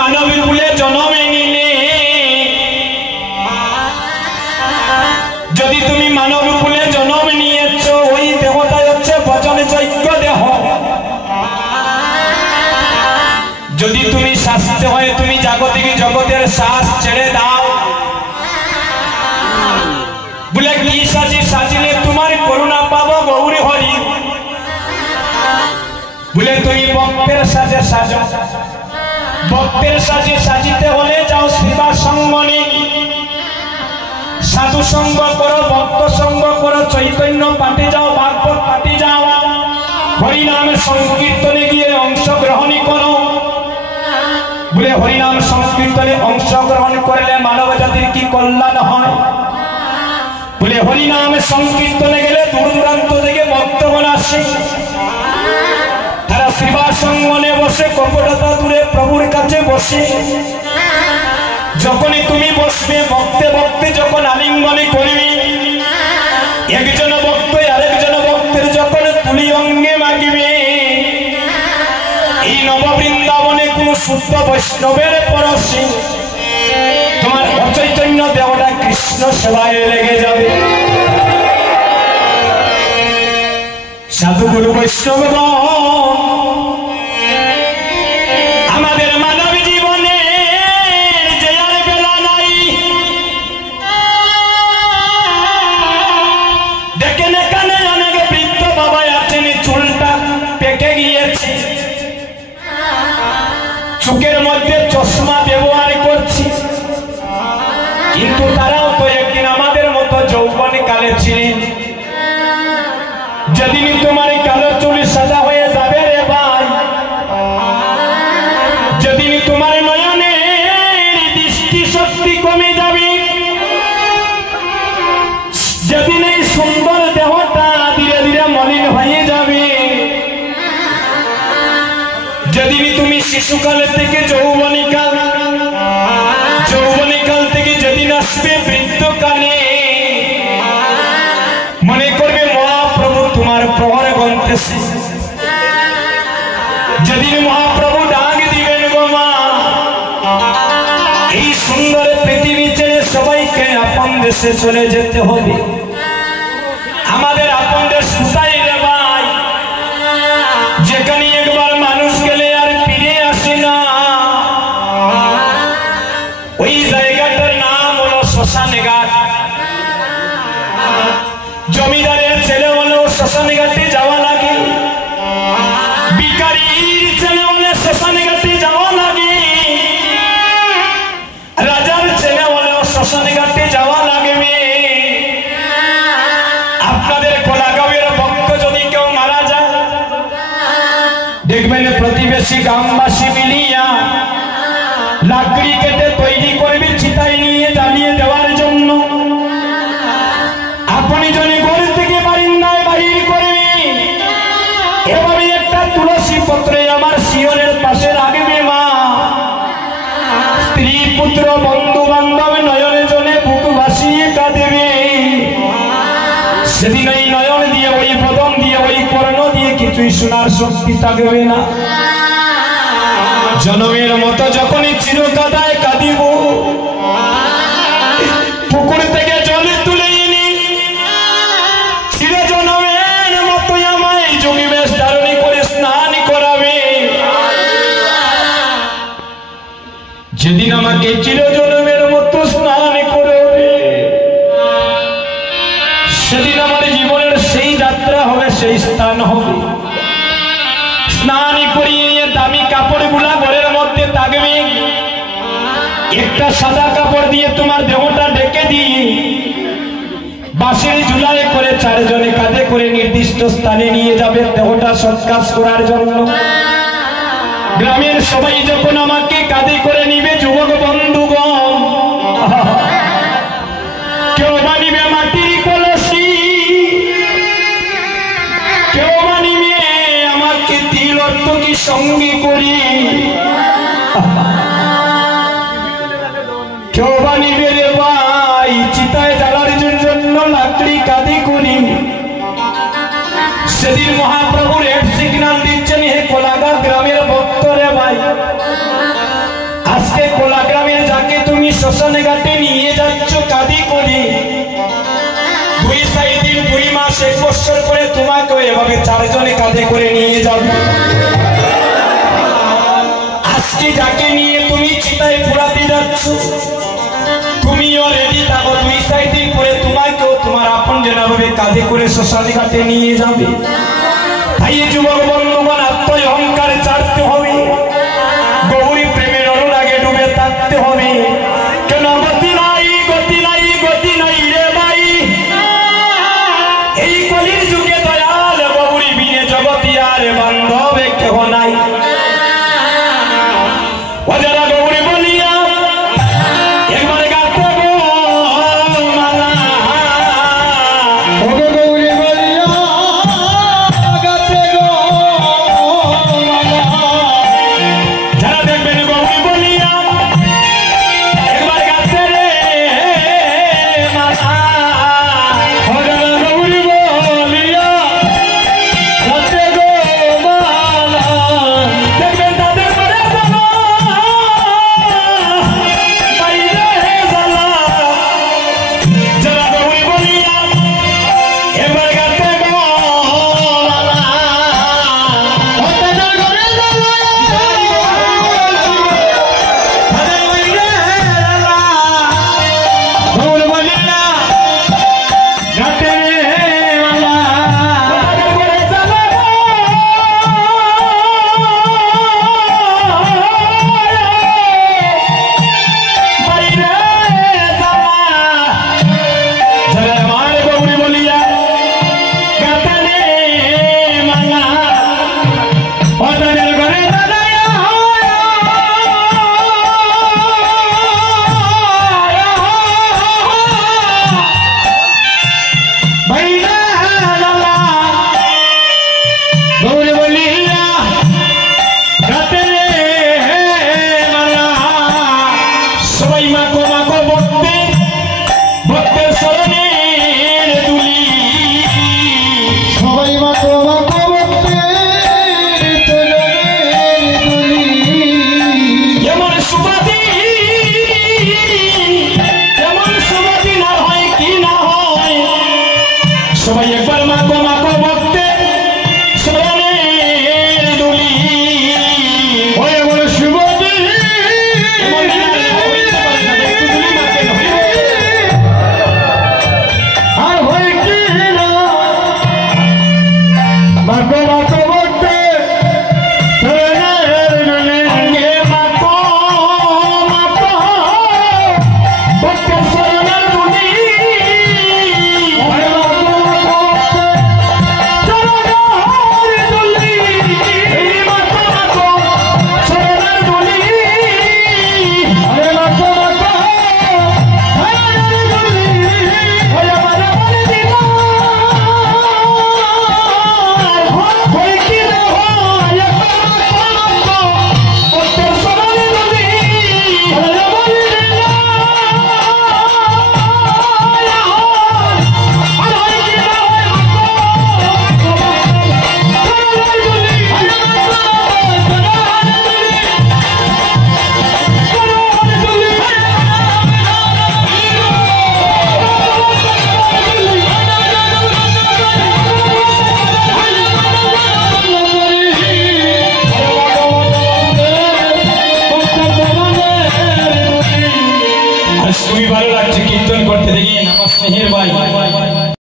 মানবী কুলে জন্মে নিলে, যদি তুমি মানবী কুলে জন্ম নিয়েছ, ওই দেহটাই হচ্ছে বচনযোগ্য দেহ। যদি তুমি শাস্তে হয় তুমি জাগতিক জগতের শ্বাস ছেড়ে দাও, বলে কি সাজিলে তোমার করুণা পাবো গৌরী হরি। বলে তুমি ভক্তের সাজে সাজো, ভক্তের সাজে সাজিতে হলে যাও সেবা সঙ্গনে, সাধু সঙ্গ করো, ভক্ত সঙ্গ করো, চৈতন্য পাঠে যাও, ভাগবত পাঠে যাও, হরিনামের সংকীর্তনে গিয়ে অংশগ্রহণ করো। বলে হরিনাম সংকীর্তনে অংশগ্রহণ করলে মানব জাতির কি কল্যাণ হয়। বলে হরিনাম সংকীর্তনে গেলে দূর দূরান্ত থেকে ভক্তগণ আসে, তারা সেবা সঙ্গনে বসে কপটতা দূরে প্রভুর কাছে বসে। যখনই তুমি বসবে ভক্তে ভক্তে যখন আলিঙ্গনে করবে, একজন ভক্ত আরেকজন ভক্তের যখন তুলি অঙ্গে মাগিবে, এই নববৃন্দাবনে কোন শুদ্ধ বৈষ্ণবের পরশে তোমার অচৈতন্য দেহটা কৃষ্ণ সেবায় লেগে যাবে। সাধু গুরু বৈষ্ণবগণ, আমাদের মানব জীবনে যে আর বেলা নাই, দেখেন এখানে অনেক বৃদ্ধ বাবা আছেন, চুলটা পেকে গিয়েছে, চোখের মধ্যে চশমা ব্যবহার করছি, কিন্তু তারাও তো একদিন আমাদের মতো যৌবন কালে ছিলেন। যেদিন তোমার কালো চুল সাদা হয়ে যাবে রে ভাই, যেদিন তোমার নয়নে দৃষ্টি শক্তি কমে যাবে, যেদিন এই সুন্দর দেহটা ধীরে ধীরে মলিন হয়ে যাবে, যেদিন তুমি শিশুকালে থেকে যৌবনিকাল, যৌবনিকাল থেকে যেদিন আসবে বৃদ্ধকালে, মনে করবে মহাপ্রভু তোমার প্রহরে বলতেছে। যেদিন মহাপ্রভু ডাক দিবেন গো মা, এই সুন্দর পৃথিবী ছেড়ে সবাইকে আপন দেশে চলে যেতে হবে। আমাদের আপন দেশ কোথায় রে ভাই? যেখানে একবার মানুষ গেলে আর ফিরে আসে না, ওই জায়গাটার নাম হলো শ্মশান ঘাট। জমিদারের ছেলে হলেও শ্মশান ঘাটে যাওয়া লাগে, ভিখারির ছেলে হলে শ্মশান ঘাটে যাওয়া লাগে, রাজার ছেলে হলেও শ্মশান ঘাটে যাওয়া লাগবে। আপনাদের কোলাগাঁওয়ের ভক্ত যদি কেউ মারা যায়, দেখবেন প্রতিবেশী গ্রামবাসী মিলিয়া লাকড়ি কেটে তৈরি করবে চিতায় নিয়ে জ্বালিয়ে দেওয়ার জন্য। আপনি যদি ঘর থেকে বারিন্দায় বাহির করবে, এভাবে একটা তুলসী পত্রে আমার শিয়রের পাশে রাখবে মা। স্ত্রী পুত্র বন্ধু বান্ধব নয়নে জলে বুক ভাসিয়ে কাঁদেবে। সেদিন ওই নয়ন দিয়ে, ওই বদন দিয়ে, ওই কর্ণ দিয়ে কিছুই শোনার শক্তি থাকবে না। জনমের মতো যখনই চিরকাদায় কাঁদিব, পুকুর থেকে জলে তুলে এনে চির জনমের মতো আমায় যোগী বেশ ধারণী করে স্নান করাবে। যেদিন আমাকে চির জনমের মতো স্নান করাবে, সেদিন আমার জীবনের সেই যাত্রা হবে, সেই স্থান হবে। স্নান করিয়ে দামি কাপড় গুলা ঘরের মধ্যে থাকবে, একটা সাদা কাপড় দিয়ে তোমার দেহটা ঢেকে দিয়ে বাঁশের ঝুলায় করে চারজনে কাঁধে করে নির্দিষ্ট স্থানে নিয়ে যাবে দেহটা সৎকাজ করার জন্য। গ্রামের সবাই যখন আমাকে কাঁধে করে নিবে, যুবক বন্ধুগণ, কেউ বানিবে মাটির কলসি, কেউ বানিবে আমাকে তিল অর্থকি সঙ্গী করি, কেউ বানিবে রে ভাই চিতায় জ্বালার জন্য লাকড়ি কাঁধে করি। সেদিন মহাপ্রভুর হেড সিগন্যাল দিচ্ছেন, হে কোলাঘাট গ্রামের ভক্ত রে ভাই, এভাবে চারজনে কাঁধে করে নিয়ে যাবে। আজকে যাকে নিয়ে তুমি চিতায় পোড়াতে যাচ্ছ, তুমিও রেডি থাকো, 2-4 দিন পরে তোমাকেও তোমার আপন জেনাভাবে কাঁধে করে শ্মশান ঘাটে নিয়ে যাবে। তাই যুবক বন্ধুগণ,